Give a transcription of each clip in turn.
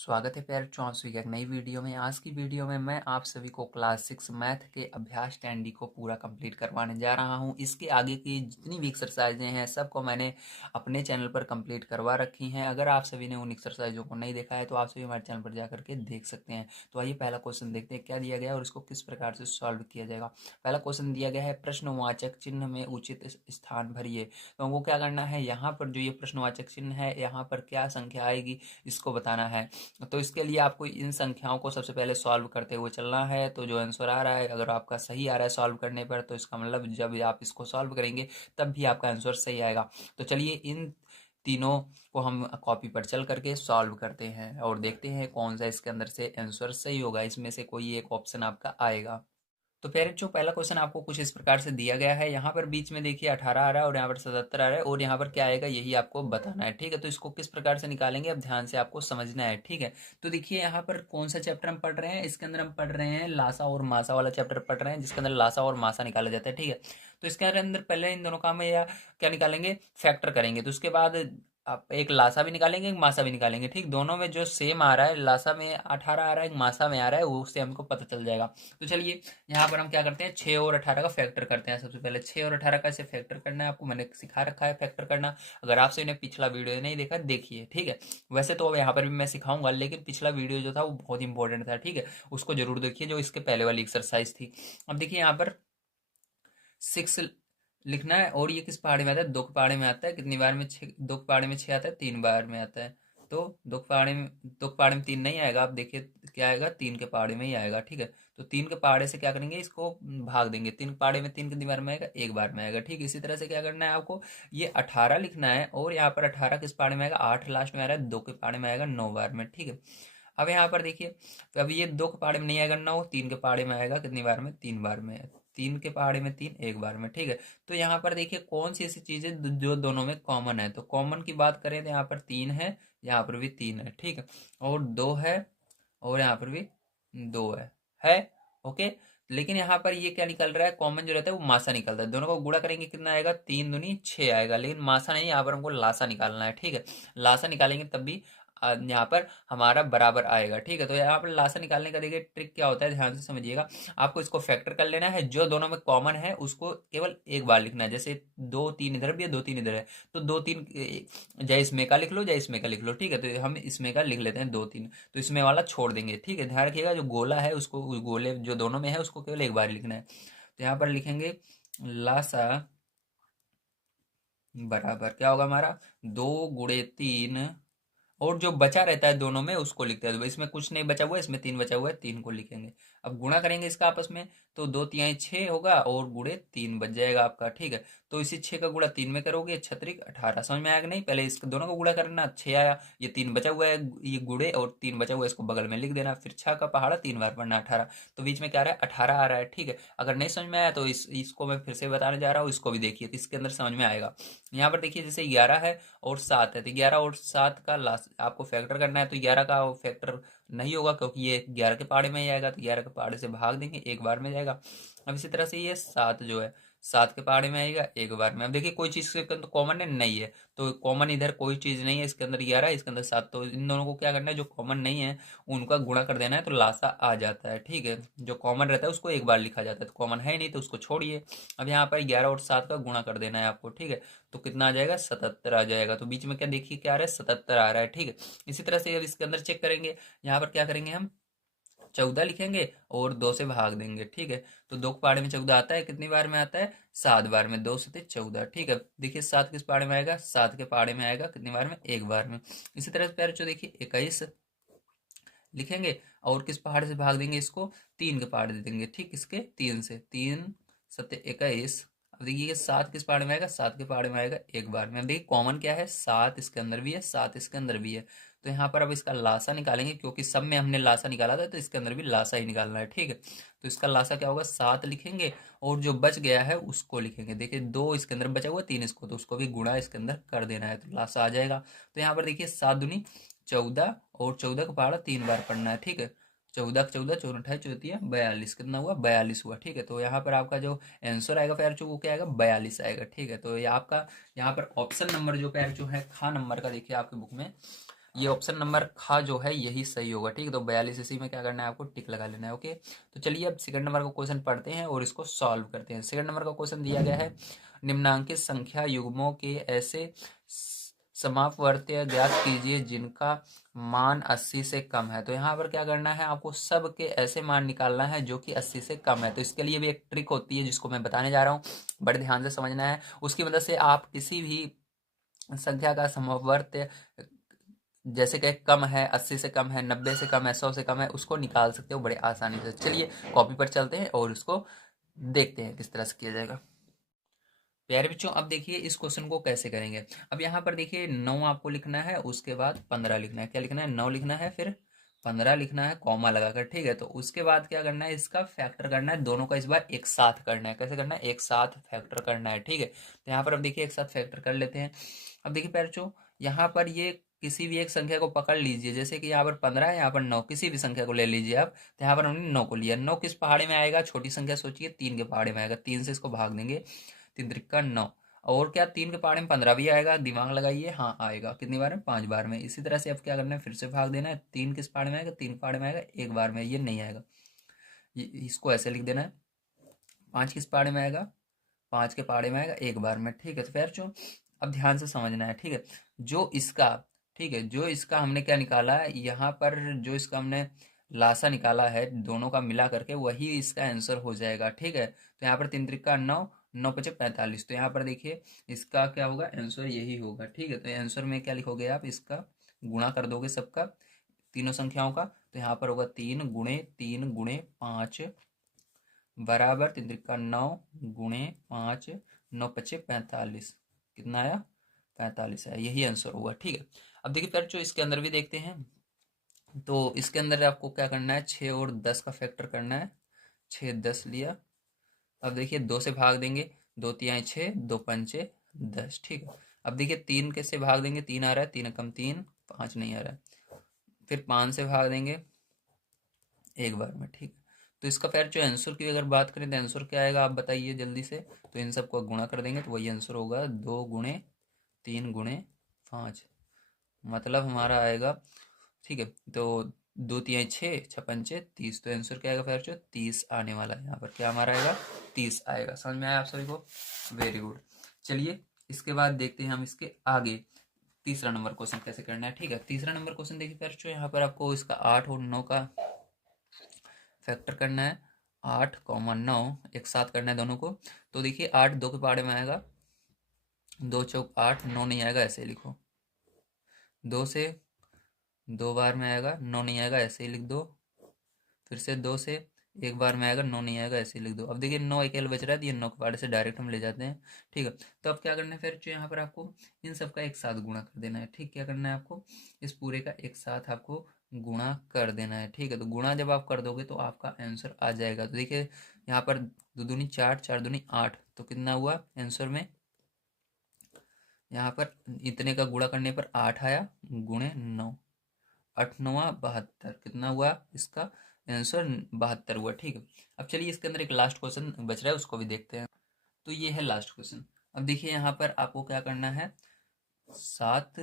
स्वागत है प्यारे चौंसवीं की एक नई वीडियो में। आज की वीडियो में मैं आप सभी को क्लास 6 मैथ के अभ्यास 10D को पूरा कंप्लीट करवाने जा रहा हूं। इसके आगे की जितनी भी एक्सरसाइजें हैं सबको मैंने अपने चैनल पर कंप्लीट करवा रखी हैं। अगर आप सभी ने उन एक्सरसाइजों को नहीं देखा है तो आप सभी हमारे चैनल पर जाकर के देख सकते हैं। तो आइए पहला क्वेश्चन देखते हैं क्या दिया गया है और इसको किस प्रकार से सॉल्व किया जाएगा। पहला क्वेश्चन दिया गया है प्रश्नवाचक चिन्ह में उचित स्थान भरिए। तो हमको क्या करना है, यहाँ पर जो ये प्रश्नवाचक चिन्ह है यहाँ पर क्या संख्या आएगी इसको बताना है। तो इसके लिए आपको इन संख्याओं को सबसे पहले सॉल्व करते हुए चलना है। तो जो आंसर आ रहा है अगर आपका सही आ रहा है सॉल्व करने पर तो इसका मतलब जब आप इसको सॉल्व करेंगे तब भी आपका आंसर सही आएगा। तो चलिए इन तीनों को हम कॉपी पर चल करके सॉल्व करते हैं और देखते हैं कौन सा इसके अंदर से आंसर सही होगा। इसमें से कोई एक ऑप्शन आपका आएगा। तो पेरेंट जो पहला क्वेश्चन आपको कुछ इस प्रकार से दिया गया है, यहाँ पर बीच में देखिए 18 आ रहा है और यहाँ पर 77 आ रहा है और यहाँ पर क्या आएगा यही आपको बताना है। ठीक है, तो इसको किस प्रकार से निकालेंगे अब ध्यान से आपको समझना है। ठीक है, तो देखिए यहाँ पर कौन सा चैप्टर हम पढ़ रहे हैं, इसके अंदर हम पढ़ रहे हैं लासा और मासा वाला चैप्टर पढ़ रहे हैं जिसके अंदर लासा और मासा निकाला जाता है। ठीक है, तो इसके अंदर पहले इन दोनों का हम या क्या निकालेंगे, फैक्टर करेंगे। तो उसके बाद आप एक लासा भी निकालेंगे एक मासा भी निकालेंगे। ठीक, दोनों में जो सेम आ रहा है, लासा में 18 आ रहा है एक मासा में आ रहा है, वो उससे हमको पता चल जाएगा। तो चलिए यहाँ पर हम क्या करते हैं 6 और 18 का फैक्टर करते हैं। सबसे पहले 6 और 18 का ऐसे फैक्टर करना है, आपको मैंने सिखा रखा है फैक्टर करना। अगर आपसे ने पिछला वीडियो नहीं देखा देखिए। ठीक है, वैसे तो यहाँ पर भी मैं सिखाऊंगा लेकिन पिछला वीडियो जो था वो बहुत इंपॉर्टेंट था। ठीक है, उसको जरूर देखिए जो इसके पहले वाली एक्सरसाइज थी। अब देखिए यहाँ पर 6 लिखना है और ये किस पहाड़ी में आता है, दो के पहाड़ी में आता है। कितनी बार में 6, दो के पहाड़ी में 6 आता है, 3 बार में आता है। तो दो के पहाड़ी में 3 नहीं आएगा। आप देखिए क्या आएगा, 3 के पहाड़ी में ही आएगा। ठीक है, तो 3 के पहाड़े से क्या करेंगे, इसको भाग देंगे। 3 के पहाड़े में 3 कितनी बार में आएगा, एक बार में आएगा। ठीक, इसी तरह से क्या करना है आपको, ये 18 लिखना है और यहाँ पर 18 किस पहाड़े में आएगा, 8 लास्ट में आ रहा है, 2 के पहाड़े में आएगा 9 बार में। ठीक है, अब यहाँ पर देखिए, तो अब ये 2 के पहाड़े में नहीं आएगा 9, 3 के पहाड़े में आएगा कितनी बार में, 3 बार में। 3 के पहाड़े में 3 एक बार में। ठीक है, तो यहाँ पर देखिए कौन सी ऐसी चीज है जो दोनों में कॉमन है। तो कॉमन की बात करें तो यहाँ पर 3 है, यहाँ पर भी 3 है। ठीक है, और 2 है और यहाँ पर भी 2 है। ओके, लेकिन यहाँ पर ये क्या निकल रहा है, कॉमन जो रहता है वो मासा निकलता है। दोनों को गुणा करेंगे कितना आएगा, 3 दूनी 6 आएगा, लेकिन मासा नहीं, यहाँ पर हमको लासा निकालना है। ठीक है, लासा निकालेंगे तब भी यहाँ पर हमारा बराबर आएगा। ठीक है, तो यहाँ पर लासा निकालने का देखिए ट्रिक क्या होता है, ध्यान से समझिएगा। आपको इसको फैक्टर कर लेना है, जो दोनों में कॉमन है उसको केवल एक बार लिखना है। जैसे 2 3 इधर भी है 2 3 इधर है, तो 2 3 चाहे इसमें का लिख लो चाहे इसमें का लिख लो। ठीक है, तो हम इसमें का लिख लेते हैं 2 3, तो इसमें वाला छोड़ देंगे। ठीक है, ध्यान रखिएगा जो गोला है उसको, गोले जो दोनों में है उसको केवल एक बार लिखना है। तो यहाँ पर लिखेंगे लासा बराबर क्या होगा हमारा, 2 गुणे 3, और जो बचा रहता है दोनों में उसको लिखते हैं। तो इसमें कुछ नहीं बचा हुआ है, इसमें 3 बचा हुआ है, 3 को लिखेंगे। अब गुणा करेंगे इसका आपस में, तो 2 तिहाई 6 होगा और गुणे 3 बच जाएगा आपका। ठीक है, तो इसी 6 का गुणा 3 में करोगे, 6 3 18। समझ में आया कि नहीं, पहले इसके दोनों को गुणा करना, 6 आया, ये 3 बचा हुआ है, ये गुणे और 3 बचा हुआ है इसको बगल में लिख देना, फिर 6 का पहाड़ा 3 बार पढ़ना 18। तो बीच में क्या आ रहा है, 18 आ रहा है। ठीक है, अगर नहीं समझ में आया तो इसको मैं फिर से बताने जा रहा हूँ, इसको भी देखिए तो इसके अंदर समझ में आएगा। यहाँ पर देखिए जैसे 11 है और 7 है, तो 11 और 7 का लास्ट आपको फैक्टर करना है। तो 11 का फैक्टर नहीं होगा क्योंकि ये 11 के पहाड़े में ही आएगा, तो 11 के पहाड़े से भाग देंगे, एक बार में जाएगा। अब इसी तरह से ये 7 जो है 7 के पहाड़े में आएगा एक बार में। अब देखिए कोई चीज़ इसके अंदर कॉमन है नहीं है, तो कॉमन इधर कोई चीज़ नहीं है, इसके अंदर 11 है इसके अंदर 7, तो इन दोनों को क्या करना है, जो कॉमन नहीं है उनका गुणा कर देना है तो लासा आ जाता है। ठीक है, जो कॉमन रहता है उसको एक बार लिखा जाता है, तो कॉमन है नहीं तो उसको छोड़िए। अब यहाँ पर 11 और 7 का गुणा कर देना है आपको। ठीक है, तो कितना आ जाएगा, 77 आ जाएगा। तो बीच में क्या देखिए क्या आ रहा है, 77 आ रहा है। ठीक है, इसी तरह से अब इसके अंदर चेक करेंगे, यहाँ पर क्या करेंगे हम 14 लिखेंगे और 2 से भाग देंगे। ठीक है, तो 2 के पहाड़े में 14 आता है, कितनी बार में आता है, 7 बार में, 2 सते 14। ठीक है, देखिए 7 किस पहाड़े में आएगा, 7 के पहाड़े में आएगा कितनी बार में, एक बार में। इसी तरह से प्यारे जो देखिए 21 लिखेंगे और किस पहाड़ से भाग देंगे इसको, 3 के पहाड़ दे देंगे। ठीक, इसके 3 से, 3 सत्य 21। अब देखिए 7 किस पहाड़ में आएगा, 7 के पहाड़ में आएगा एक बार में। अब देखिए कॉमन क्या है, 7 इसके अंदर भी है 7 इसके अंदर भी है, तो यहाँ पर अब इसका लासा निकालेंगे क्योंकि सब में हमने लासा निकाला था तो इसके अंदर भी लासा ही निकालना है। ठीक है, तो इसका लासा क्या होगा, 7 लिखेंगे और जो बच गया है उसको लिखेंगे। देखिए 2 इसके अंदर बचा हुआ 3 इसको, तो उसको भी गुणा इसके अंदर कर देना है तो लासा आ जाएगा। तो यहाँ पर देखिए 7 दूनी 14 और 14 का पहाड़ा 3 बार पढ़ना है। ठीक है, 14 14 14 28 चौतीस 42, कितना हुआ, 42 हुआ। ठीक है, तो यहाँ पर आपका जो आंसर आएगा पैरचू वो क्या आएगा, 42 आएगा। ठीक है, तो ये आपका यहाँ पर ऑप्शन नंबर जो पैरचू है खा नंबर का देखिए आपके बुक में ये ऑप्शन नंबर खा जो है यही सही होगा। ठीक है, तो 42 इसी में क्या करना है आपको टिक लगा लेना है। ओके, तो चलिए अब सेकंड नंबर का क्वेश्चन पढ़ते हैं और इसको सॉल्व करते हैं। सेकंड नंबर का क्वेश्चन दिया गया है, निम्नांकित संख्या युग्मों के ऐसे समापवर्त्य ज्ञात कीजिए जिनका मान 80 से कम है। तो यहाँ पर क्या करना है आपको, सब के ऐसे मान निकालना है जो कि 80 से कम है। तो इसके लिए भी एक ट्रिक होती है जिसको मैं बताने जा रहा हूँ, बड़े ध्यान से समझना है। उसकी मदद से आप किसी भी संख्या का समवर्त जैसे कि कम है, 80 से कम है, 90 से कम है, 100 से कम है, उसको निकाल सकते हो बड़े आसानी से। चलिए कॉपी पर चलते हैं और उसको देखते हैं किस तरह से किया जाएगा। प्यारे बच्चों, अब देखिए इस क्वेश्चन को कैसे करेंगे। अब यहाँ पर देखिए 9 आपको लिखना है, उसके बाद 15 लिखना है। क्या लिखना है? 9 लिखना है, फिर 15 लिखना है कॉमा लगाकर। ठीक है, तो उसके बाद क्या करना है, इसका फैक्टर करना है, दोनों का इस बार एक साथ करना है। कैसे करना है? एक साथ फैक्टर करना है। ठीक है, तो यहाँ पर अब देखिए एक साथ फैक्टर कर लेते हैं। अब देखिए प्यारे बच्चों, यहाँ पर ये किसी भी एक संख्या को पकड़ लीजिए, जैसे कि यहाँ पर 15 है, यहाँ पर 9, किसी भी संख्या को ले लीजिए आप। तो यहाँ पर हमने 9 को लिया। 9 किस पहाड़े में आएगा? छोटी संख्या सोचिए, 3 के पहाड़े में आएगा। 3 से इसको भाग देंगे, 3 त्रिका 9। और क्या 3 के पहाड़े में 15 भी आएगा? दिमाग लगाइए, हाँ आएगा। कितनी बार में? 5 बार में। इसी तरह से अब क्या करना है, फिर से भाग देना है। 3 किस पहाड़े में आएगा? 3 पहाड़े में आएगा एक बार में, ये नहीं आएगा, इसको ऐसे लिख देना है। 5 किस पहाड़े में आएगा? 5 के पहाड़े में आएगा एक बार में। ठीक है, तो फिर जो अब ध्यान से समझना है। ठीक है, जो इसका ठीक है, जो इसका हमने क्या निकाला है यहाँ पर, जो इसका हमने लासा निकाला है दोनों का मिला करके, वही इसका आंसर हो जाएगा। ठीक है, तो यहाँ पर 3 त्रिका 9, 9 पचे 45। तो यहाँ पर देखिए इसका क्या होगा, आंसर यही होगा। ठीक है, तो आंसर में क्या लिखोगे आप, इसका गुणा कर दोगे सबका, तीनों संख्याओं का। तो यहाँ पर होगा 3 गुणे 5 बराबर 3 त्रिका 9 गुणे 5, 9 पचे 45। कितना आया? 45 आया, यही आंसर होगा। ठीक है, अब देखिए फिर जो इसके अंदर भी देखते हैं। तो इसके अंदर आपको क्या करना है, 6 और 10 का फैक्टर करना है। 6 10 लिया। अब देखिए 2 से भाग देंगे, 2 तिहाई 6, 2 पंचे 10। ठीक है, अब देखिए 3 कैसे भाग देंगे, 3 आ रहा है, 3 एकम 3, 5 नहीं आ रहा है। फिर 5 से भाग देंगे एक बार में। ठीक है, तो इसका फिर जो आंसर की अगर बात करें तो आंसर क्या आएगा आप बताइए जल्दी से। तो इन सबको गुणा कर देंगे तो वही आंसर होगा, 2 गुणे 3 गुणे 5, मतलब हमारा आएगा। ठीक है, तो 2 तिहाई 6, 6 पंचे 30। तो आंसर क्या आएगा फिर जो 30 आने वाला है। यहाँ पर क्या हमारा आएगा? 30 आएगा। समझ में आया आप सभी को? Very good. चलिए इसके बाद देखते हैं हम इसके आगे तीसरा नंबर क्वेश्चन कैसे करना है। ठीक है, तीसरा नंबर क्वेश्चन देखिए फिर जो यहाँ पर आपको इसका 8 और 9 का फैक्टर करना है। 8, 9 एक साथ करना है दोनों को। तो देखिए 8 2 के पहाड़े में आएगा, 2 चौक 8, 9 नहीं आएगा, ऐसे ही लिखो। 2 से 2 बार में आएगा, 9 नहीं आएगा, ऐसे ही लिख दो। फिर से 2 से एक बार में आएगा, 9 नहीं आएगा, ऐसे ही लिख दो। अब देखिए 9 अकेले बच रहा है, तो ये 9 के पहाड़े से डायरेक्ट हम ले जाते हैं। ठीक है, तो अब क्या करना है फिर जो यहाँ पर आपको इन सब का एक साथ गुणा कर देना है। ठीक, क्या करना है आपको, इस पूरे का एक साथ आपको गुणा कर देना है। ठीक है, तो गुणा जब आप कर दोगे तो आपका आंसर आ जाएगा। तो देखिए यहाँ पर 2 दूनी 4, 4 दूनी 8, तो कितना हुआ आंसर में, यहाँ पर इतने का गुणा करने पर 8 आया, गुणे 9, 8 9 72, कितना हुआ इसका आंसर? 72 हुआ। ठीक है, अब चलिए इसके अंदर एक लास्ट क्वेश्चन बच रहा है, उसको भी देखते हैं। तो ये है लास्ट क्वेश्चन। अब देखिए यहाँ पर आपको क्या करना है, 7,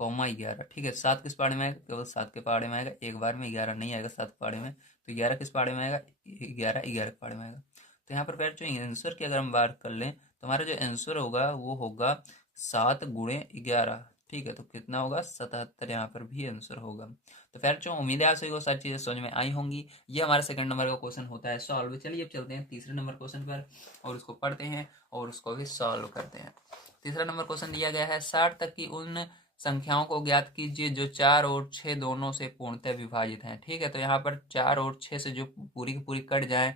11। ठीक है, 7 किस पहाड़े में आएगा? केवल 7 के पहाड़े में आएगा एक बार में, 11 नहीं आएगा 7 के पहाड़े में। तो 11 किस पहाड़े में आएगा? 11 11 के पहाड़े में आएगा। तो यहाँ पर फिर जो आंसर की अगर हम बात कर लें तो हमारा जो आंसर होगा वो होगा 7 गुणे 11। ठीक है, तो कितना होगा? 77। यहाँ पर भी आंसर होगा। तो फिर जो उम्मीद है आप सभी को सारी चीजें समझ में आई होंगी। ये हमारा सेकंड नंबर का क्वेश्चन होता है सॉल्व। चलिए अब चलते हैं तीसरे नंबर क्वेश्चन पर और उसको पढ़ते हैं और उसको भी सॉल्व करते हैं। तीसरा नंबर क्वेश्चन दिया गया है, 60 तक की उन संख्याओं को ज्ञात कीजिए जो 4 और 6 दोनों से पूर्णतः विभाजित हैं। ठीक है, तो यहाँ पर 4 और 6 से जो पूरी की पूरी कट जाए,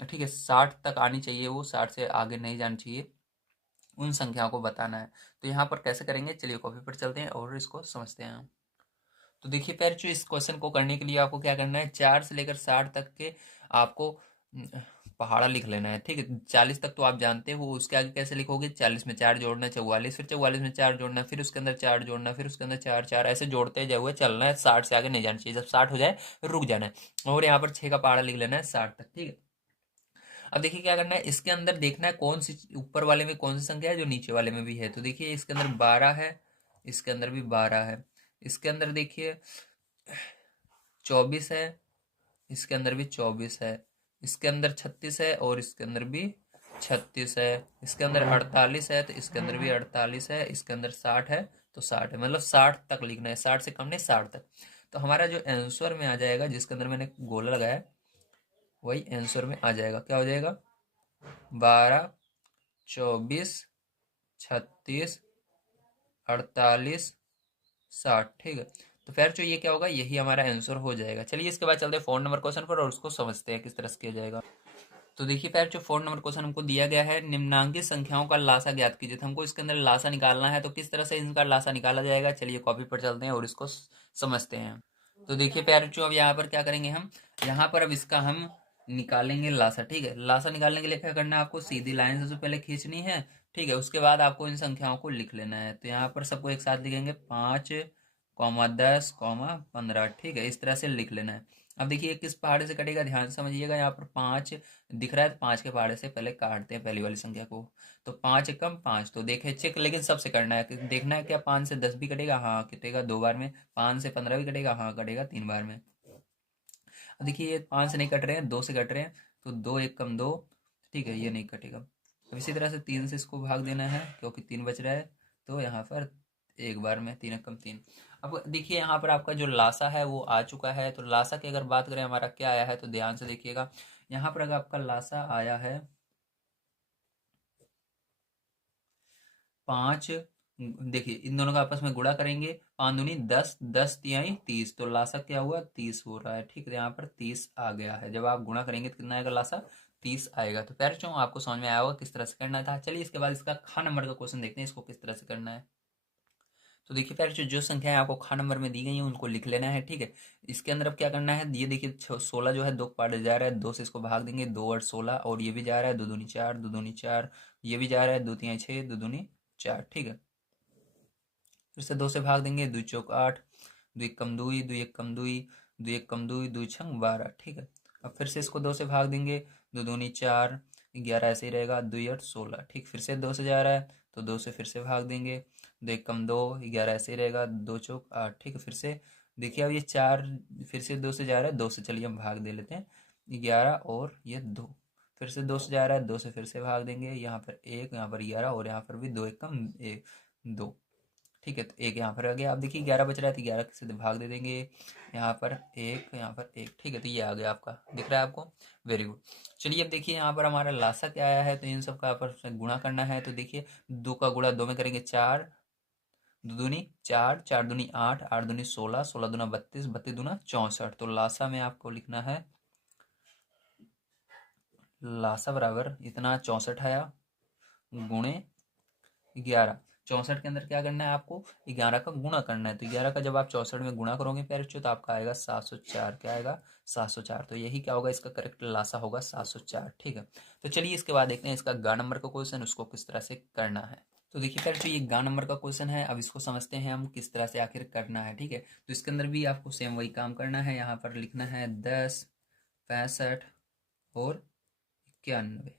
ठीक है, 60 तक आनी चाहिए, वो 60 से आगे नहीं जानी चाहिए, उन संख्याओं को बताना है। तो यहाँ पर कैसे करेंगे, चलिए कॉपी पर चलते हैं और इसको समझते हैं। तो देखिए पैर जो इस क्वेश्चन को करने के लिए आपको क्या करना है, 4 से लेकर 60 तक के आपको पहाड़ा लिख लेना है। ठीक है, 40 तक तो आप जानते हो, उसके आगे कैसे लिखोगे, 40 में 4 जोड़ना 44, फिर 44 में 4 जोड़ना, फिर उसके अंदर 4 जोड़ना, फिर उसके अंदर 4 4 ऐसे जोड़ते जाओगे, चलना है, 60 से आगे नहीं जाना चाहिए। जब 60 हो जाए रुक जाना है और यहाँ पर 6 का पहाड़ा लिख लेना है 60 तक। ठीक है, अब देखिए क्या करना है, इसके अंदर देखना है कौन सी ऊपर वाले में कौन सी संख्या है जो नीचे वाले में भी है। तो देखिए इसके अंदर 12 है, इसके अंदर भी 12 है, इसके अंदर देखिए 24 है, इसके अंदर भी 24 है, इसके अंदर 36 है और इसके अंदर भी 36 है, इसके अंदर 48 है तो इसके अंदर भी 48 है, इसके अंदर 60 है तो 60 है, मतलब 60 तक लिखना है, 60 से कम नहीं 60 तक। तो हमारा जो आंसर में आ जाएगा जिसके अंदर मैंने गोला लगाया वही आंसर में आ जाएगा। क्या हो जाएगा? 12, 24, 36, 48, 60। ठीक है, तो फिर जो ये क्या होगा, यही हमारा आंसर हो जाएगा। चलिए इसके बाद चलते हैं 4 नंबर क्वेश्चन पर और उसको समझते हैं किस तरह से किया जाएगा। तो देखिए फिर जो 4 नंबर क्वेश्चन हमको दिया गया है, निम्नांकित संख्याओं का लासा ज्ञात कीजिए। तो हमको इसके अंदर लासा निकालना है, तो किस तरह से इनका लासा निकाला जाएगा, चलिए कॉपी पर चलते हैं और इसको समझते हैं। तो देखिए प्यारे बच्चों, अब यहाँ पर क्या करेंगे हम, यहाँ पर अब इसका हम निकालेंगे लासा। ठीक है, लासा निकालने के लिए क्या करना है, आपको सीधी लाइन से पहले खींचनी है। ठीक है, उसके बाद आपको इन संख्याओं को लिख लेना है। तो यहाँ पर सबको एक साथ लिखेंगे 5, 10, 15। ठीक है, इस तरह से लिख लेना है। अब देखिए किस पहाड़े से कटेगा, ध्यान से समझिएगा। यहाँ पर 5 दिख रहा है तो 5 के पहाड़े से पहले काटते हैं पहली वाली संख्या को। तो 5 एकम 5, तो देखे चेक, लेकिन सबसे करना है, देखना है क्या 5 से 10 भी कटेगा, हाँ कटेगा 2 बार में। 5 से 15 भी कटेगा, हाँ कटेगा 3 बार में। अब देखिए ये 5 से नहीं कट रहे हैं, 2 से कट रहे हैं, तो 2 एकम 2। ठीक है, ये नहीं कटेगा। अब इसी तरह से 3 से इसको भाग देना है क्योंकि 3 बच रहा है, तो यहाँ पर एक बार में 3 एकम 3। अब देखिए यहाँ पर आपका जो लासा है वो आ चुका है। तो लासा की अगर बात करें हमारा क्या आया है, तो ध्यान से देखिएगा। यहाँ पर अगर आपका लासा आया है 5, देखिए इन दोनों का आपस में गुणा करेंगे, 5 दूनी 10, 10 तिहाई 30, तो लासा क्या हुआ 30 हो रहा है। ठीक है, यहाँ पर 30 आ गया है। जब आप गुणा करेंगे तो कितना आएगा, लासा 30 आएगा। तो प्यारे बच्चों आपको समझ में आया होगा किस तरह से करना था। चलिए इसके बाद इसका खा नंबर का क्वेश्चन देखते हैं, इसको किस तरह से करना है। तो देखिए प्यारे बच्चों, जो संख्याएं आपको खा नंबर में दी गई हैं उनको लिख लेना है। ठीक है, इसके अंदर अब क्या करना है, ये देखिए 16 जो है 2 पार्ट जा रहा है, 2 से इसको भाग देंगे, 2 और 16, और ये भी जा रहा है 2 दूनी 4, 2 दूनी 4, ये भी जा रहा है 2 तिहाई 6, 2 दूनी 4। ठीक है, फिर से 2 से भाग देंगे, 2 चौक 8, 2 एकम 2, 2 एकम 2, 2 एकम 2, 2 छंग 12। ठीक है, अब फिर से इसको 2 से भाग देंगे, 2 दूनी 4, 11 ऐसे ही रहेगा, 2 8 16। ठीक, फिर से 2 से जा रहा है तो 2 से फिर से भाग देंगे, 2 एकम 2, 11 ऐसे ही रहेगा, 2 चौक 8। ठीक है, फिर से देखिए अब ये 4 फिर से 2 से जा रहा है, 2 से चलिए हम भाग दे लेते हैं, 11 और ये 2। फिर से 2 से जा रहा है, 2 से फिर से भाग देंगे, यहाँ पर 1, यहाँ पर 11 और यहाँ पर भी 2 एकम 2। ठीक है, तो एक यहाँ पर आ गया। अब देखिए 11 बच रहा है तो 11 से भाग दे देंगे, यहाँ पर 1, यहाँ पर 1। ठीक है, तो ये आ गया आपका, दिख रहा है आपको, वेरी गुड। चलिए अब देखिए यहाँ पर हमारा लासा क्या आया है, तो इन सब का आपस में गुणा करना है। तो देखिए 2 का गुणा 2 में करेंगे 4, 2 दूनी 4, 4 दूनी 8, 8 दूनी 16, 16 दूना 32, 32 दूना 64। तो लासा में आपको लिखना है, लासा बराबर इतना 64 आया गुणे 11। 64 के अंदर क्या करना है, आपको 11 का गुणा करना है। तो 11 का जब आप 64 में गुणा करोगे प्यारे बच्चों, तो आपका आएगा 704। क्या आएगा, 704। तो यही क्या होगा, इसका करेक्ट लासा होगा 704। ठीक है, तो चलिए इसके बाद देखते हैं इसका गा नंबर का क्वेश्चन, उसको किस तरह से करना है। तो देखिए प्यारे बच्चों, ये गा नंबर का क्वेश्चन है। अब इसको समझते हैं हम किस तरह से आखिर करना है। ठीक है, तो इसके अंदर भी आपको सेम वही काम करना है। यहाँ पर लिखना है 10, 65 और 91।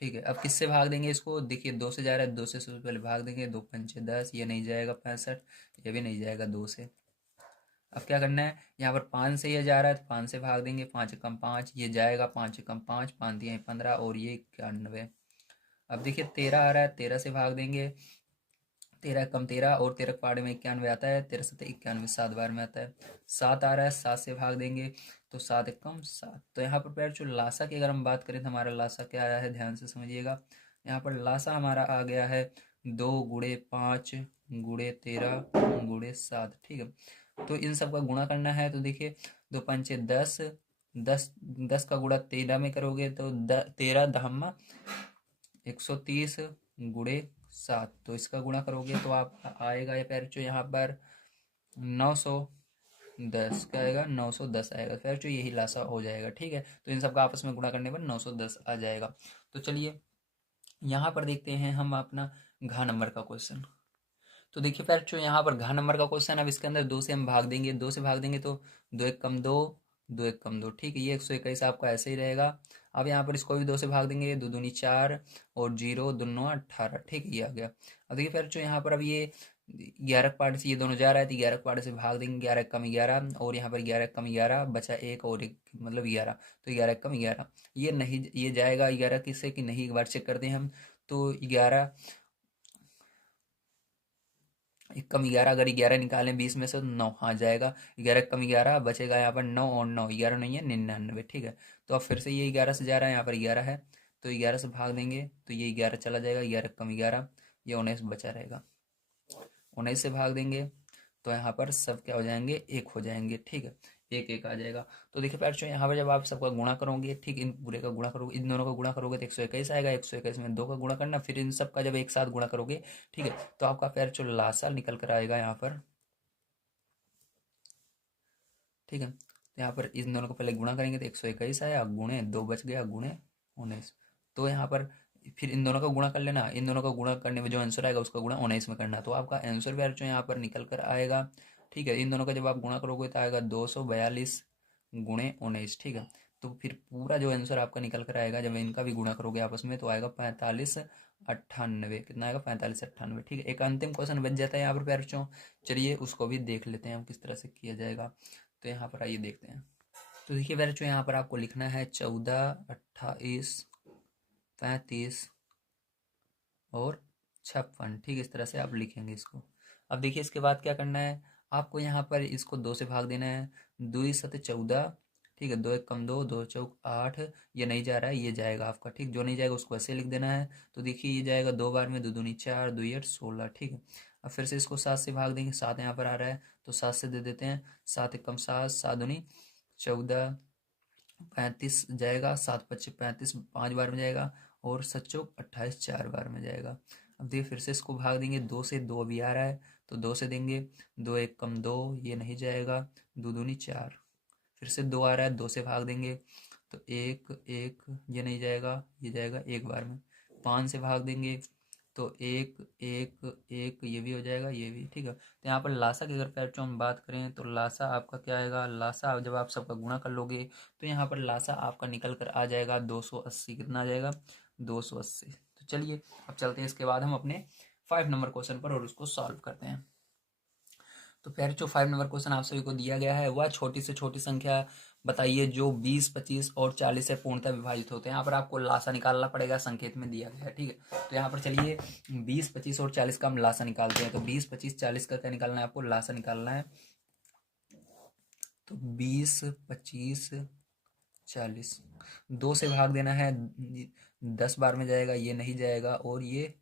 ठीक है, अब किससे भाग देंगे इसको, देखिए 2 से जा रहा है, 2 से सबसे पहले भाग देंगे, 2 पंचे 10, ये नहीं जाएगा 65, ये भी नहीं जाएगा 2 से। अब क्या करना है, यहाँ पर 5 से ये जा रहा है तो 5 से भाग देंगे, 5 एकम 5, ये जाएगा 5 एकम 5, 5 दिए 15 और ये 91। अब देखिए 13 आ रहा है, 13 से भाग देंगे, 13 कम 13 और 13 पहाड़े में 91 आता है, 13 सत्ते 91, 7 बार में आता है। 7 आ रहा है, 7 से भाग देंगे तो 7 एकम 7। तो यहाँ पर पैर जो लासा की अगर हम बात करें तो हमारा लासा क्या आया है, ध्यान से समझिएगा। यहाँ पर लासा हमारा आ गया है 2 गुणे 5 गुणे 13 गुणे 7। ठीक है, तो इन सब का गुणा करना है। तो देखिए 2 पंचे 10, 10 10 का गुणा 13 में करोगे तो 13 दहम्मा 130 गुणे 7। तो इसका गुणा करोगे तो आप आएगा ये पैर जो यहाँ पर 910। क्या आएगा, 910 आएगा पैर जो, यही लासा हो जाएगा। ठीक है, तो इन सब का आपस में गुणा करने पर 910 आ जाएगा। तो चलिए यहाँ पर देखते हैं हम अपना घा नंबर का क्वेश्चन। तो देखिए पैर जो यहाँ पर घा नंबर का क्वेश्चन, अब इसके अंदर 2 से हम भाग देंगे, 2 से भाग देंगे तो 2 एक कम 2, 2 एक कम 2। ठीक है, ये 121 आपका ऐसे ही रहेगा। अब यहाँ पर इसको भी 2 से भाग देंगे, 2 दूनी 4 और 0 2 18। ठीक है, ये आ गया। अब देखिए फिर जो यहाँ पर अब ये 11 पार्ट से ये दोनों जा रहा है तो 11 पार्ट से भाग देंगे, 11 कम 11, और यहाँ पर 11 कम 11 बचा एक, और एक मतलब 11, तो 11 कम 11 ये नहीं, ये जाएगा 11 किससे कि नहीं, एक बार चेक करते हैं हम। तो 11 एक कम 11, अगर 11 निकालें 20 में से तो 9, हाँ जाएगा। 11 कम 11 बचेगा यहाँ पर 9, और 9 11 नहीं है 99, ठीक है। तो अब फिर से ये 11 से जा रहा है, यहाँ पर 11 है तो 11 से भाग देंगे तो ये 11 चला जाएगा, 11 कम 11 ये 19 बचा रहेगा। 19 से भाग देंगे तो यहाँ पर सब क्या हो जाएंगे, एक हो जाएंगे, ठीक है, एक एक आ जाएगा। तो देखिए बच्चों यहाँ पर जब आप सबका गुणा करोगे, ठीक, इन पूरे का गुणा करोगे, इन दोनों का गुणा करोगे तो 121 आएगा, 121 में 2 का गुणा करना, फिर इन सब का जब एक साथ गुणा करोगे, ठीक है, तो आपका पैर जो लासा निकल कर आएगा यहाँ पर, ठीक है। तो यहाँ पर इन दोनों को पहले गुणा करेंगे तो 121 आया, गुणे 2 बच गया, गुणे 19। तो यहाँ पर फिर इन दोनों का गुणा कर लेना, इन दोनों का गुणा करने में जो आंसर आएगा उसका गुणा 19 में करना, तो आपका आंसर भी जो यहाँ पर निकल कर आएगा, ठीक है। इन दोनों का जब आप गुणा करोगे तो आएगा 242 गुणे 19, ठीक है। तो फिर पूरा जो आंसर आपका निकल कर आएगा जब इनका भी गुणा करोगे आपस में तो आएगा 4598, कितना आएगा 4598, ठीक है। एक अंतिम क्वेश्चन बच जाता है यहाँ पर बच्चों, चलिए उसको भी देख लेते हैं हम किस तरह से किया जाएगा। तो यहाँ पर आइए देखते हैं। तो देखिए बच्चों यहाँ पर आपको लिखना है 14, 28, 35 और 56, ठीक, इस तरह से आप लिखेंगे इसको। अब देखिए इसके बाद क्या करना है, आपको यहाँ पर इसको 2 से भाग देना है, 2 सत 14, ठीक है, 2 एक कम 2, 2 चौक 8, ये नहीं जा रहा है, ये जाएगा आपका, ठीक, जो नहीं जाएगा उसको ऐसे लिख देना है। तो देखिए ये जाएगा 2 बार में, 2 दूनी 4, 2 8 16, ठीक है। अब फिर से इसको 7 से भाग देंगे, 7 यहाँ पर आ रहा है तो 7 से दे देते हैं, 7 एक कम 7, 7 दूनी 14, 35 जाएगा, 7 पच्चे 35 5 बार में जाएगा, और 7 चौक 28 4 बार में जाएगा। अब देखिए फिर से इसको भाग देंगे, 2 से 2 अभी आ रहा है तो 2 से देंगे, 2 एक कम 2, ये नहीं जाएगा, 2 दूनी 4, फिर से 2 आ रहा है, 2 से भाग देंगे तो 1 1, ये नहीं जाएगा, ये जाएगा एक बार में। 5 से भाग देंगे तो 1 1 1, ये भी हो जाएगा, ये भी, ठीक है। तो यहाँ पर लासा की अगर पैचो हम बात करें तो लासा आपका क्या आएगा, लासा जब आप सबका गुणा कर लोगे तो यहाँ पर लासा आपका निकल कर आ जाएगा 280, कितना आ जाएगा 280। तो चलिए अब चलते हैं इसके बाद हम अपने 5 नंबर क्वेश्चन पर और उसको सॉल्व करते हैं। तो फिर जो 5 नंबर क्वेश्चन आप सभी को दिया गया है वह छोटी से छोटी संख्या बताइए जो 20, 25 और 40 से पूर्णतः विभाजित होते हैं। यहाँ पर आपको लासा निकालना पड़ेगा, संकेत में दिया गया है, ठीक है। तो यहाँ पर चलिए 20, 25 और 40 का हम लासा निकालते हैं। तो 20, 25, 40 का क्या निकालना है, आपको लासा निकालना है। तो 20, 25, 40 2 से भाग देना है, 10 बार में जाएगा, ये नहीं जाएगा, और ये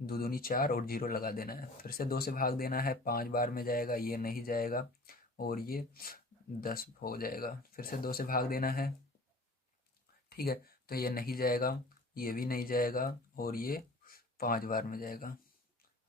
2 दूनी 4 और 0 लगा देना है। फिर से 2 से भाग देना है, 5 बार में जाएगा, ये नहीं जाएगा, और ये 10 हो जाएगा। फिर से 2 से भाग देना है, ठीक है, तो ये नहीं जाएगा, ये भी नहीं जाएगा, और ये 5 बार में जाएगा।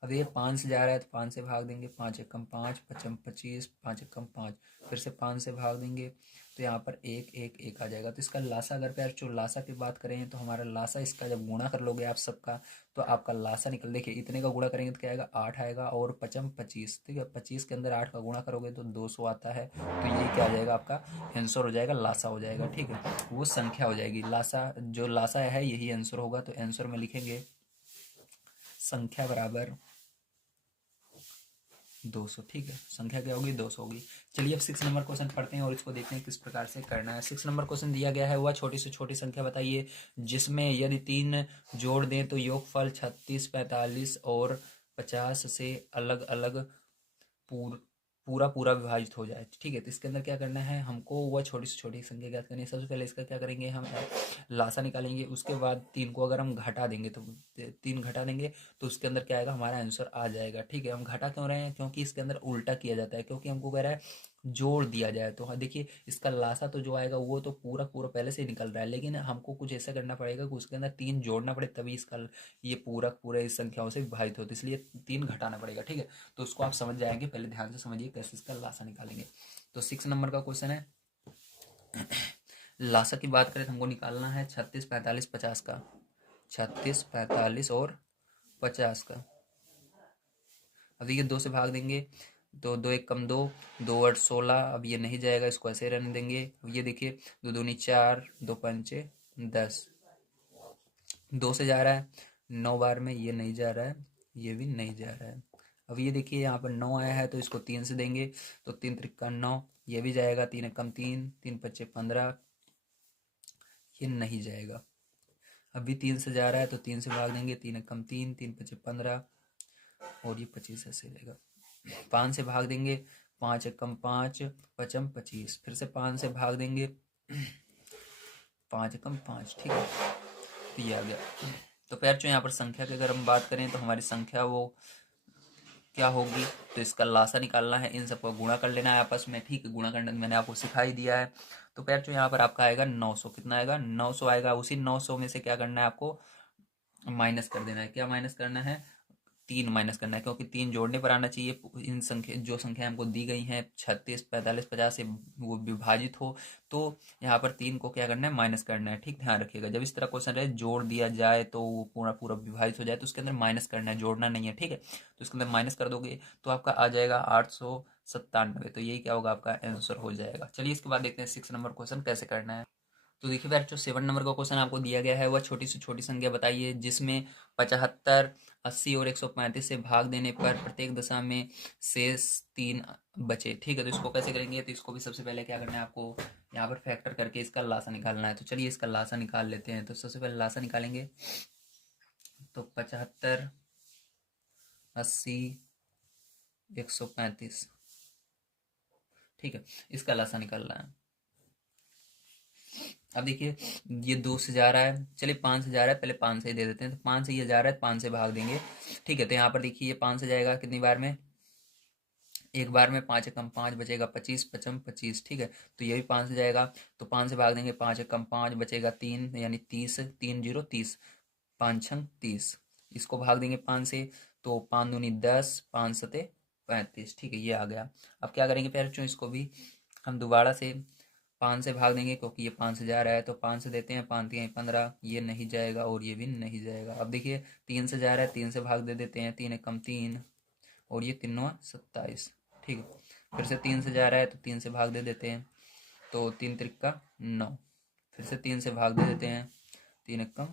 अब ये 5 से जा रहा है तो 5 से भाग देंगे, 5 एक कम 5, 5 25, 5 एक कम 5, फिर से 5 से भाग देंगे तो यहाँ पर 1 1 1 आ जाएगा। तो इसका लासा अगर प्यार जो लासा की बात करें तो हमारा लासा, इसका जब गुणा कर लोगे आप सबका तो आपका लासा निकल, देखिए इतने का गुणा करेंगे तो क्या आएगा 8 आएगा, और 5 25, ठीक है, 25 के अंदर 8 का गुणा करोगे तो 200 आता है। तो ये क्या आ जाएगा, आपका आंसर हो जाएगा, लासा हो जाएगा, ठीक है, वो संख्या हो जाएगी। लासा जो लासा है यही आंसर होगा। तो आंसर में लिखेंगे संख्या बराबर 200, ठीक है, संख्या क्या होगी 200 होगी। चलिए अब 6 नंबर क्वेश्चन पढ़ते हैं और इसको देखते हैं किस प्रकार से करना है। 6 नंबर क्वेश्चन दिया गया है, वह छोटी से छोटी संख्या बताइए जिसमें यदि 3 जोड़ दें तो योगफल 36, 45 और 50 से अलग अलग पूर पूरा पूरा विभाजित हो जाए, ठीक है। तो इसके अंदर क्या करना है, हमको वह छोटी से छोटी संख्या ज्ञात करनी है। सबसे पहले इसका क्या करेंगे, हम लासा निकालेंगे, उसके बाद 3 को अगर हम घटा देंगे तो 3 घटा देंगे तो उसके अंदर क्या आएगा, हमारा आंसर आ जाएगा, ठीक है। हम घटा क्यों रहे हैं, क्योंकि इसके अंदर उल्टा किया जाता है, क्योंकि हमको कह रहा है जोड़ दिया जाए। तो हाँ देखिए इसका लासा तो जो आएगा वो तो पूरा पूरा पहले से ही निकल रहा है, लेकिन हमको कुछ ऐसा करना पड़ेगा कि उसके अंदर 3 जोड़ना पड़े, तभी इसका ये पूरा पूरा इस संख्याओं से विभाजित होता है, इसलिए 3 घटाना पड़ेगा, ठीक है। तो उसको आप समझ जाएंगे, पहले ध्यान से समझिए कैसे इसका लासा निकालेंगे। तो 6 नंबर का क्वेश्चन है, लासा की बात करें तो हमको निकालना है 36, 45, 50 का, 36, 45 और 50 का। अब देखिए 2 से भाग देंगे तो 2 एक कम 2, 2 8 16, अब ये नहीं जाएगा, इसको ऐसे रहने देंगे। अब ये देखिए 2 दूनी 4, 2 पंचे 10, 2 से जा रहा है 9 बार में, ये नहीं जा रहा है, ये भी नहीं जा रहा है। अब ये देखिए यहाँ पर 9 आया है तो इसको 3 से देंगे तो 3 त्रिका 9, ये भी जाएगा। 3 एकम 3, 3 पच्चे 15, ये नहीं जाएगा। अभी 3 से जा रहा है तो 3 से भाग देंगे। 3 एकम 3, 3 पच्चे 15 और ये 25 ऐसे रहेगा। 5 से भाग देंगे। 5 एकम 5, पचम 25, फिर से 5 से भाग देंगे। 5 एकम 5, ठीक है, तो ये आ गया। तो पैर यहाँ पर संख्या की अगर हम बात करें तो हमारी संख्या वो क्या होगी, तो इसका लासा निकालना है, इन सबको गुणा कर लेना है आपस में, ठीक है। गुणा करना मैंने आपको सिखा ही दिया है। तो पैर यहाँ पर आपका आएगा 900, कितना आएगा 900 आएगा। उसी 900 में से क्या करना है आपको, माइनस कर देना है। क्या माइनस करना है, 3 माइनस करना है, क्योंकि 3 जोड़ने पर आना चाहिए। इन संख्या जो संख्या हमको दी गई हैं 36, 45, 50 से वो विभाजित हो, तो यहाँ पर 3 को क्या करना है, माइनस करना है, ठीक। ध्यान रखिएगा जब इस तरह क्वेश्चन रहे जोड़ दिया जाए तो वो पूरा पूरा विभाजित हो जाए तो उसके अंदर माइनस करना है, जोड़ना नहीं है, ठीक है। तो इसके अंदर माइनस कर दोगे तो आपका आ जाएगा 897। तो यही क्या होगा, आपका आंसर हो जाएगा। चलिए इसके बाद देखते हैं 6 नंबर क्वेश्चन कैसे करना है। तो देखिए यार, जो 7 नंबर का क्वेश्चन आपको दिया गया है वह छोटी से छोटी संख्या बताइए जिसमें 75, 80 और 135 से भाग देने पर प्रत्येक दशा में शेष 3 बचे, ठीक है। तो इसको कैसे करेंगे, तो इसको भी सबसे पहले क्या करना है आपको, यहाँ पर फैक्टर करके इसका लासा निकालना है। तो चलिए इसका लासा निकाल लेते हैं। तो सबसे पहले लासा निकालेंगे तो 75, 80, 135, ठीक है, इसका लासा निकालना है। अब देखिए ये 2 से जा रहा है, चलिए 5 से जा रहा है, पहले 5 से ही दे देते हैं। तो 5 से ये जा रहा है, 5 से भाग देंगे, ठीक है। तो यहाँ पर देखिए ये 5 से जाएगा कितनी बार में, एक बार में। 5 एकम 5 बचेगा 25, पचम 25, ठीक है। तो ये भी 5 से जाएगा तो 5 से भाग देंगे। 5 एकम 5 बचेगा 3, यानी 30, 3 जीरो 30, 5 छंग 30, इसको भाग देंगे 5 से तो 5 दूनी 10, 5 सते 35, ठीक है, ये आ गया। अब क्या करेंगे पैर, इसको भी हम दोबारा से 5 से भाग देंगे क्योंकि ये 5 से जा रहा है। तो 5 से देते हैं, 5 3 15, ये नहीं जाएगा और ये भी नहीं जाएगा। अब देखिए 3 से जा रहा है, 3 से भाग दे देते हैं। 3 एकम 3 और ये 3 27, ठीक है। फिर से 3 से जा रहा है तो 3 से भाग दे देते हैं। तो 3 त्रिका 9, फिर से 3 से भाग दे देते हैं। 3 एकम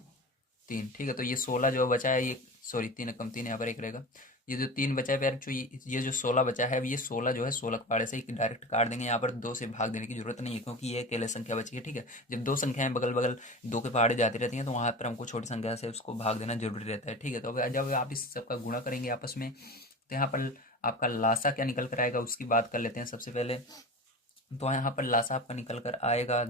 3, ठीक है। तो ये 16 जो बचा है, ये सॉरी 3 एकम 3 यहाँ पर एक रहेगा। ये जो 3 बचा है पैर, ये जो 16 बचा है, अब ये 16 जो है 16 के पाड़े से ही डायरेक्ट काट देंगे। यहाँ पर 2 से भाग देने की जरूरत नहीं है क्योंकि ये अकेले संख्या बची है, ठीक है। जब 2 संख्याएं बगल बगल 2 के पहाड़े जाती रहती हैं तो वहां पर हमको छोटी संख्या से उसको भाग देना जरूरी रहता है, ठीक है। तो अब जब आप इस सबका गुणा करेंगे आपस में तो यहाँ पर आपका लासा क्या निकल कर आएगा उसकी बात कर लेते हैं सबसे पहले। तो यहाँ पर लासा आपका निकल कर आएगा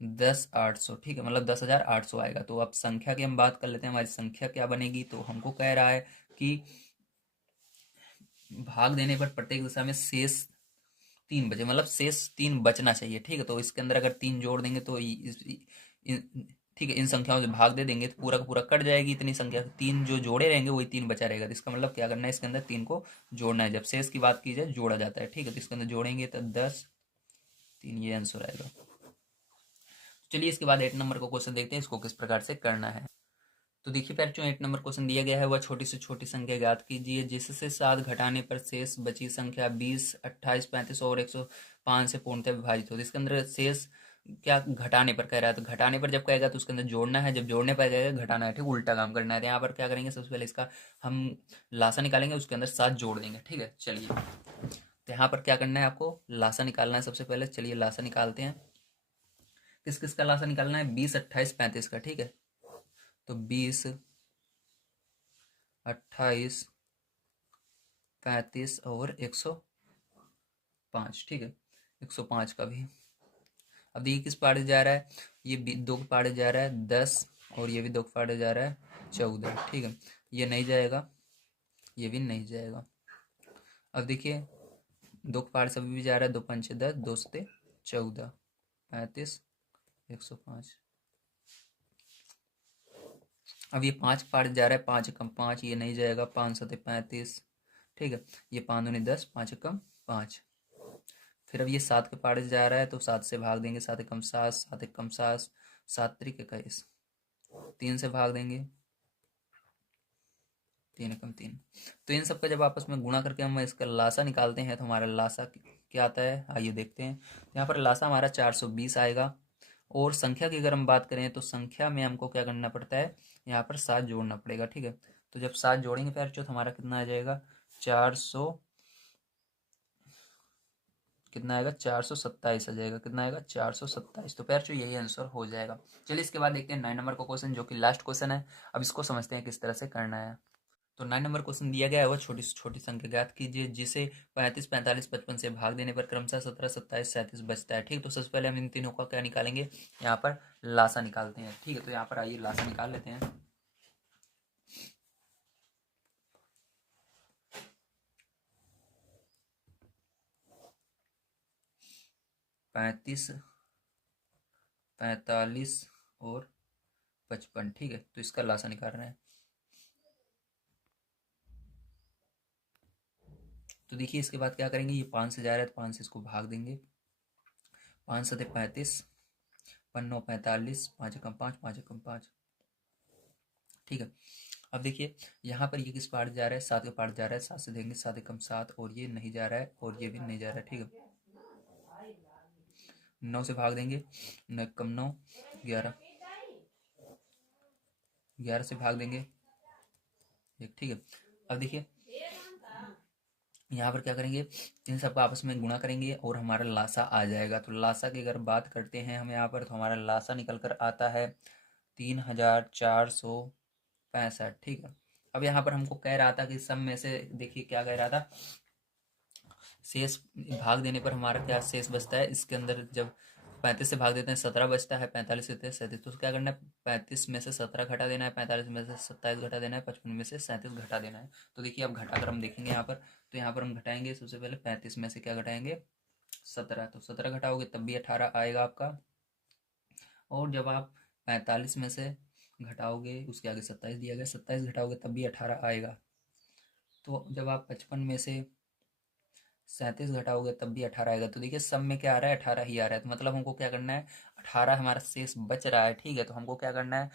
10,800, ठीक है, मतलब 10,800 आएगा। तो अब संख्या की हम बात कर लेते हैं, हमारी संख्या क्या बनेगी। तो हमको कह रहा है कि भाग देने पर प्रत्येक दिशा में शेष 3 बचे, मतलब शेष 3 बचना चाहिए, ठीक है। तो इसके अंदर अगर 3 जोड़ देंगे तो ठीक है, इन संख्याओं से भाग दे देंगे तो पूरा का पूरा कट जाएगी। इतनी संख्या 3 जो जोड़े रहेंगे वही 3 बचा रहेगा। तो इसका मतलब क्या करना है, इसके अंदर 3 को जोड़ना है। जब शेष की बात की जाए जोड़ा जाता है, ठीक है। तो इसके अंदर जोड़ेंगे तो 10, 3, ये आंसर आएगा। चलिए इसके बाद 8 नंबर का क्वेश्चन देखते हैं इसको किस प्रकार से करना है। तो देखिए पैर, जो 8 नंबर क्वेश्चन दिया गया है वह छोटी से छोटी संख्या ज्ञात कीजिए जिससे 7 घटाने पर शेष बची संख्या 20, 28, 35 और 105 से पूर्णतः विभाजित हो। तो इसके अंदर शेष क्या घटाने पर कह रहा है, तो घटाने पर जब कहेगा तो उसके अंदर जोड़ना है, जब जोड़ने पर कहेगा घटाना है, ठीक, उल्टा काम करना है। तो यहाँ पर क्या करेंगे, सबसे पहले इसका हम लासा निकालेंगे, उसके अंदर 7 जोड़ देंगे, ठीक है। चलिए तो यहाँ पर क्या करना है, आपको लासा निकालना है सबसे पहले। चलिए लासा निकालते हैं। किस किस का लासा निकालना है, 20, 28, 35 का, ठीक है। तो 20, 28, 35 और 105, ठीक है, 105 का भी। अब देखिए किस पाड़े जा रहा है, ये 2 के पाड़े जा रहा है 10 और ये भी 2 के पाड़े जा रहा है 14, ठीक है। ये नहीं जाएगा, ये भी नहीं जाएगा। अब देखिए 2 के पाड़े सभी भी जा रहा है, 2 पंचे 10, 2 सते 14, 35, 105। अब ये 5 पार्ट जा रहा है, 5 एकम 5, ये नहीं जाएगा। 5 सते 35, ठीक है। ये 5 दूनी 10, 5 एकम 5। फिर अब ये 7 के पार्ट जा रहा है तो 7 से भाग देंगे। 7 एकम 7, 7 एकम 7, 7 त्रिक 21, 3 से भाग देंगे। 3 एकम 3। तो इन सबका जब आपस में गुणा करके हम इसका लासा निकालते हैं तो हमारा लासा क्या आता है, आइए देखते हैं। यहाँ पर लासा हमारा 420 आएगा। और संख्या की अगर हम बात करें तो संख्या में हमको क्या करना पड़ता है, यहाँ पर 7 जोड़ना पड़ेगा, ठीक है। तो जब 7 जोड़ेंगे पैर, तो हमारा कितना आ जाएगा, 400 कितना आएगा, 427 आ जाएगा। कितना आएगा, 427। तो पैर यही आंसर हो जाएगा। चलिए इसके बाद देखते हैं 9 नंबर का क्वेश्चन, जो कि लास्ट क्वेश्चन है। अब इसको समझते हैं किस तरह से करना है। तो 9 नंबर क्वेश्चन दिया गया है, वो छोटी से छोटी संख्या ज्ञात कीजिए जिसे 35, 45, 55 से भाग देने पर क्रमशः 17, 27, 37 बचता है। ठीक, तो सबसे पहले हम इन तीनों का क्या निकालेंगे, यहाँ पर लासा निकालते हैं। ठीक है, तो यहाँ पर आइए लासा निकाल लेते हैं। 35, 45 और 55। ठीक है, तो इसका लासा निकाल रहे हैं। तो देखिए इसके बाद क्या करेंगे, ये 5 से जा रहा है तो 5 से इसको भाग देंगे। 5 सते 35, 5 45, 5 एकम 5, 5 एकम 5। ठीक है, अब देखिए यहाँ पर ये किस पार्ट जा रहा है, 7 का पार्ट जा रहा है। 7 से देंगे, 7 एकम 7, और ये नहीं जा रहा है और ये भी नहीं जा रहा है। ठीक है, 9 से भाग देंगे, 9 एकम 9, 11, 11 से भाग देंगे एक। ठीक है, अब देखिए यहाँ पर क्या करेंगे, इन सबका आपस में गुणा करेंगे और हमारा लासा आ जाएगा। तो लासा की अगर बात करते हैं हम यहाँ पर, तो हमारा लासा निकल कर आता है 3465। ठीक है, अब यहाँ पर हमको कह रहा था कि सब में से, देखिए क्या कह रहा था, शेष भाग देने पर हमारा क्या शेष बचता है। इसके अंदर जब 35 से भाग देते हैं 17 बचता है, 45 से देते हैं 37। तो क्या करना है, 35 में से 17 घटा देना है, 45 में से 27 घटा देना है, 55 में से 37 घटा देना है। तो देखिए अब घटा कर हम देखेंगे यहाँ पर, तो यहाँ पर हम घटाएंगे। सबसे पहले 35 में से क्या घटाएंगे, 17। तो 17 घटाओगे तब भी 18 आएगा आपका। और जब आप 45 में से घटाओगे, उसके आगे 27 दिया गया, 27 घटाओगे तब भी 18 आएगा। तो जब आप 55 में से 37 घटाओगे तब भी 18 आएगा। तो देखिए सब में क्या आ रहा है, 18 ही आ रहा है। तो मतलब हमको क्या करना है, 18 हमारा शेष बच रहा है। ठीक है, तो हमको क्या करना है,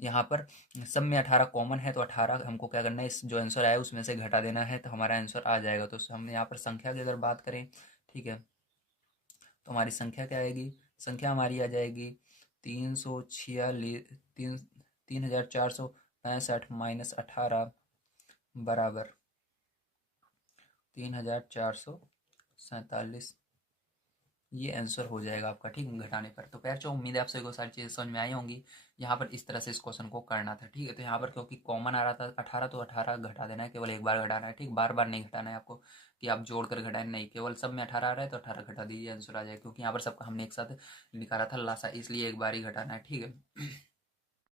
यहाँ पर सब में 18 कॉमन है, तो 18 हमको क्या करना है, इस जो आंसर आया उसमें से घटा देना है, तो हमारा आंसर आ जाएगा। तो हम यहाँ पर संख्या की अगर बात करें, ठीक है, तो हमारी संख्या क्या आएगी, संख्या हमारी आ जाएगी 346, 3465 माइनस 18 बराबर 3447। ये आंसर हो जाएगा आपका। ठीक है, घटाने पर। तो पैर उम्मीद है आप सभी को सारी चीज़ें समझ में आई होंगी। यहाँ पर इस तरह से इस क्वेश्चन को करना था। ठीक है, तो यहाँ पर क्योंकि कॉमन आ रहा था 18, तो 18 घटा देना है, केवल एक बार घटाना है। ठीक, बार बार नहीं घटाना है आपको कि आप जोड़ कर घटाएं, नहीं, केवल सब में 18 आ रहा है तो 18 घटा दीजिए, आंसर आ जाए। क्योंकि यहाँ पर सबका हमने एक साथ निकाला था लासा, इसलिए एक बार ही घटाना है। ठीक है,